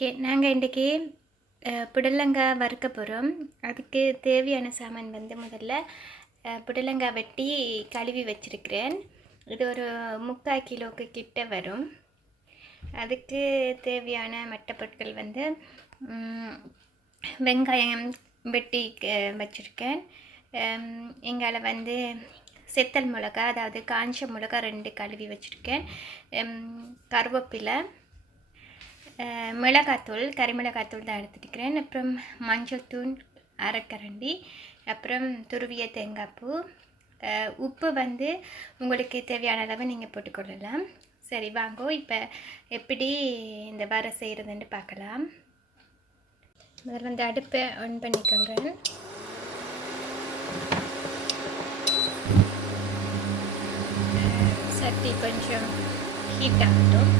Okay. நாங்கள் இன்றைக்கி புடலங்காய் வறுக்க போகிறோம். அதுக்கு தேவையான சாமான் வந்து முதல்ல புடலங்காய் வெட்டி கழுவி வச்சுருக்கிறேன். இது ஒரு 3/4 கிலோவுக்கு கிட்ட வரும். அதுக்கு தேவையான மற்ற பொருட்கள் வந்து வெங்காயம் வெட்டி வச்சுருக்கேன். எங்கால வந்து செத்தல் மிளகா, அதாவது காஞ்ச மிளகா 2 கழுவி வச்சுருக்கேன். கருவேப்பிலை, மிளகாத்தூள், கறி மிளகாத்தூள் தான் எடுத்துட்டுக்கிறேன். அப்புறம் மஞ்சள் தூள் அரைக்கரண்டி, அப்புறம் துருவிய தேங்காய்ப்பூ, உப்பு வந்து உங்களுக்கு தேவையான அளவு நீங்கள் போட்டுக்கொள்ளலாம். சரி வாங்கோ, இப்போ எப்படி இந்த வரை செய்கிறதுன்னு பார்க்கலாம். முதல்ல வந்து அடுப்பை ஆன் பண்ணிக்கொள்கிறேன். சட்டி கொஞ்சம் ஹீட் ஆகட்டும்.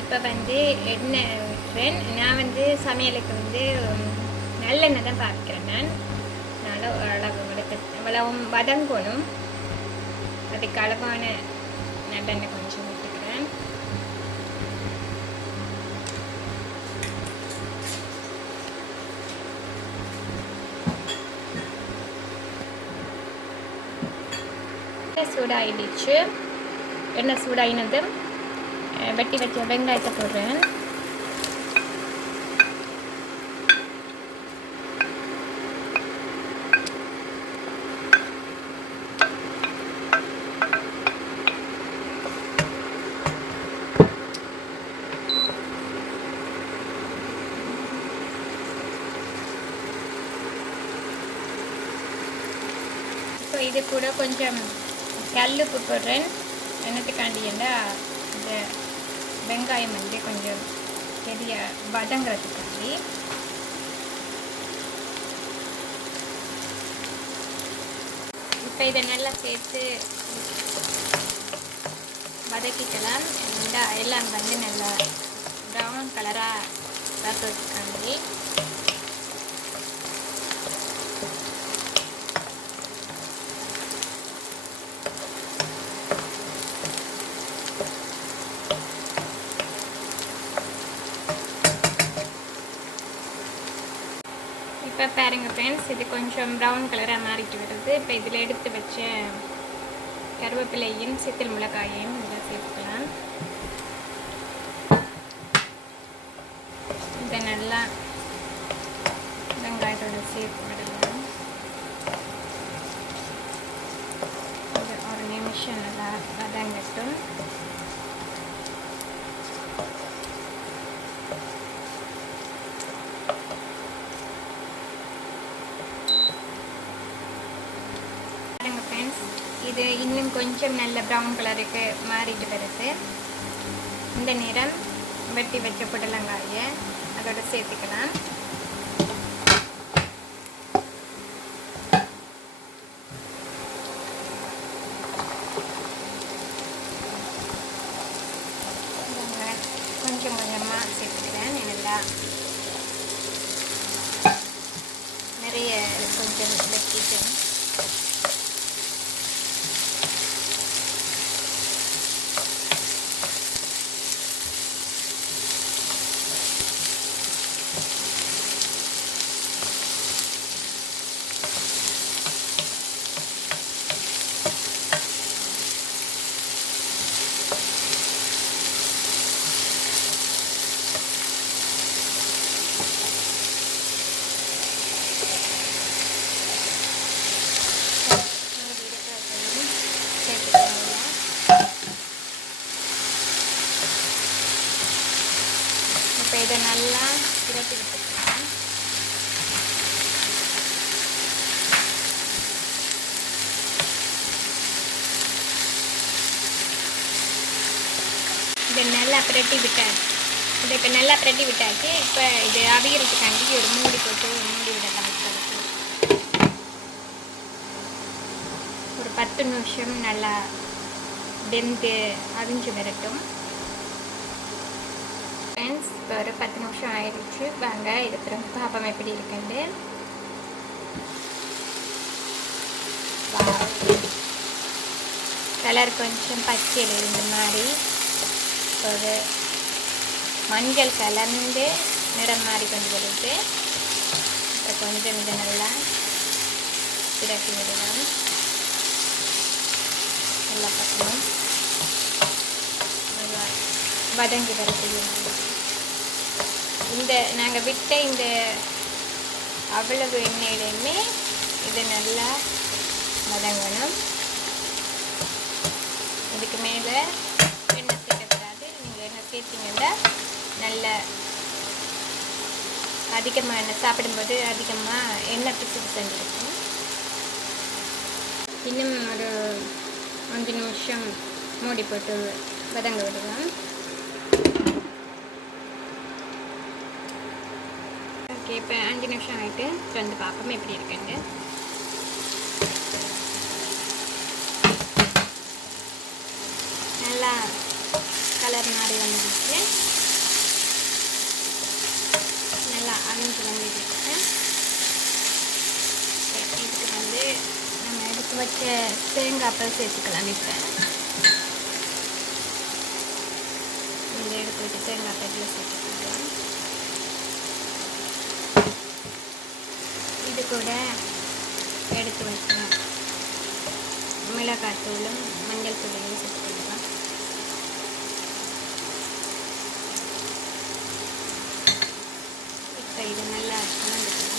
இப்போ வந்து எண்ணெய் விட்டுறேன். நான் வந்து சமையலுக்கு வந்து நல்லெண்ணெய் தான் பார்க்கிறேன். நான் அளவும் வதங்கணும். அதுக்கு அளவான நல்லெண்ணெய் கொஞ்சம் விட்டுக்கிறேன். சூடாயிடுச்சு. எண்ணெய் சூடாயினதும் வெட்டி வச்ச வெங்காயத்தை போடுறேன். இப்போ இது கூட கொஞ்சம் கல்லுப்பு போடுறேன். என்னத்துக்காண்டியண்டா இந்த வெங்காயம் வந்து கொஞ்சம் பெரிய வதங்கிறதுக்காண்டி. இப்போ இதை நல்லா சேர்த்து வதக்கிக்கலாம். எல்லாம் வந்து நல்லா ப்ரௌன் கலராக வதக்கிறதுக்காண்டி. இப்போ பாருங்க ஃப்ரெண்ட்ஸ், இது கொஞ்சம் ப்ரௌன் கலராக மாறிட்டு வருது. இப்போ இதில் எடுத்து வச்ச கருவேப்பிலையும் சித்தல் மிளகாயையும் இதில் சேர்த்துக்கலாம். இதை நல்லா வெங்காயத்தோடு சேர்த்து விடலாம். இது ஒரு நிமிஷம் நல்லா வதங்கட்டும். இது இன்னும் கொஞ்சம் நல்ல ப்ரௌன் கலருக்கு மாறிட்டு வருது. இந்த நேரம் வெட்டி வச்ச புடலங்காயை அதோட சேர்த்துக்கலாம். கொஞ்சம் கொஞ்சமாக சேர்த்துக்கிறேன். நல்லா நிறைய கொஞ்சம் வெட்டிட்டேன். இப்போ இதை நல்லா புரட்டி விட்டுக்கலாம். இதை நல்லா புரட்டி விட்டாச்சு. இதை இப்போ நல்லா புரட்டி விட்டாச்சு. இப்போ இது அவியறதுக்காண்டி ஒரு மூடி போட்டு மூடி விடலாம். ஒரு 10 நிமிஷம் நல்லா வெந்து அவிஞ்சு வரட்டும். ஃப்ரெண்ட்ஸ், இப்போ ஒரு 10 நிமிஷம் ஆயிடுச்சு. வாங்க இது பிறகு பாப்பம் எப்படி இருக்குண்டு. கலர் கொஞ்சம் பச்சையில் இருந்த மாதிரி ஒரு மஞ்சள் கலந்து நிறம் மாதிரி கொண்டு வருது. இப்போ கொஞ்சம் இதை நல்லா பிரட்டி விடலாம். எல்லா பக்கமும் நல்லா வதங்கி வர செய்யணும். இந்த நாங்கள் விட்ட இந்த அவ்வளவு எண்ணெயிலையுமே இது நல்லா வதங்கணும். இதுக்கு மேலே எண்ணெய் சேர்க்கக்கூடாது. நீங்கள் எண்ணெய் சேர்த்திங்கன்னா நல்ல அதிகமாக எண்ணெய் சாப்பிடும்போது அதிகமாக எண்ணெய் பிசுக்கு செஞ்சுருக்கும். இன்னும் ஒரு 5 நிமிஷம் மூடி போட்டு வதங்க விடுவோம். ஓகே, இப்போ 5 நிமிஷம் ஆகிட்டு வந்து பார்ப்போம் எப்படி இருக்குன்னு. நல்லா கலர் மாதிரி வந்துடுச்சு. நல்லா அவிஞ்சு வந்துடுச்சு. இதுக்கு வந்து நம்ம எடுத்து வச்ச தேங்காய் பால் சேர்த்துக்கலாம். இப்போ இந்த எடுத்து வச்ச தேங்காய் பால் சேர்த்துக்கலாம். இது கூட எடுத்து வச்ச மிளகாய் தூளும் மஞ்சள் தூளையும் சேர்த்துக்கலாம். இப்போ இது நல்லா கலந்துக்கலாம்.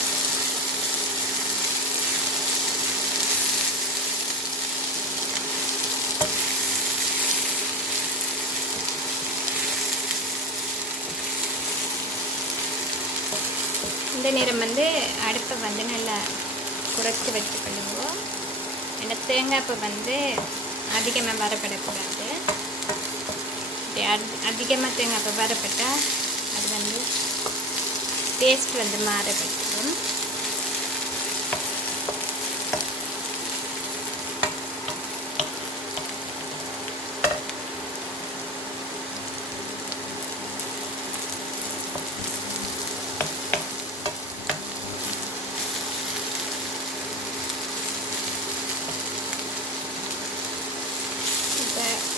இந்த நேரம் வந்து அடுப்பை வந்து நல்லா குறைச்சி வச்சுக்கொள்ளுவோம். இந்த தேங்காய்ப்பு வந்து அதிகமாக வரப்படக்கூடாது. அதிகமாக தேங்காய்ப்பு வரப்பட்டால் அது வந்து டேஸ்ட் வந்து மாறப்படும்.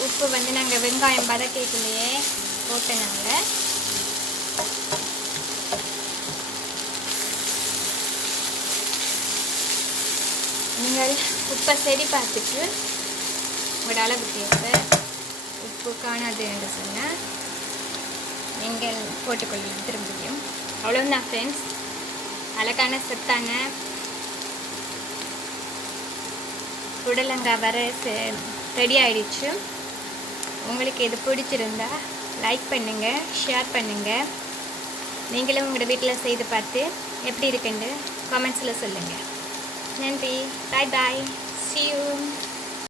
உப்பு வந்து நாங்கள் வெங்காயம் வதக்கிக்குள்ளேயே போட்டனால நீங்கள் உப்பை சரி பார்த்துட்டு உங்களோட அளவுக்கு ஏற்ப உப்பு காணாது என்று சொன்னால் நீங்கள் போட்டுக்கொள்ளலாம் திரும்பியும். அவ்வளோதான் ஃப்ரெண்ட்ஸ், அழகான சத்தான புடலங்காய் வர ரெடி ஆகிடுச்சு. உங்களுக்கு இது பிடிச்சிருந்தா லைக் பண்ணுங்கள், ஷேர் பண்ணுங்கள். நீங்களும் உங்களோட வீட்டில் செய்து பார்த்து எப்படி இருக்குன்னு கமெண்ட்ஸில் சொல்லுங்கள். நன்றி. பாய் பாய். See you.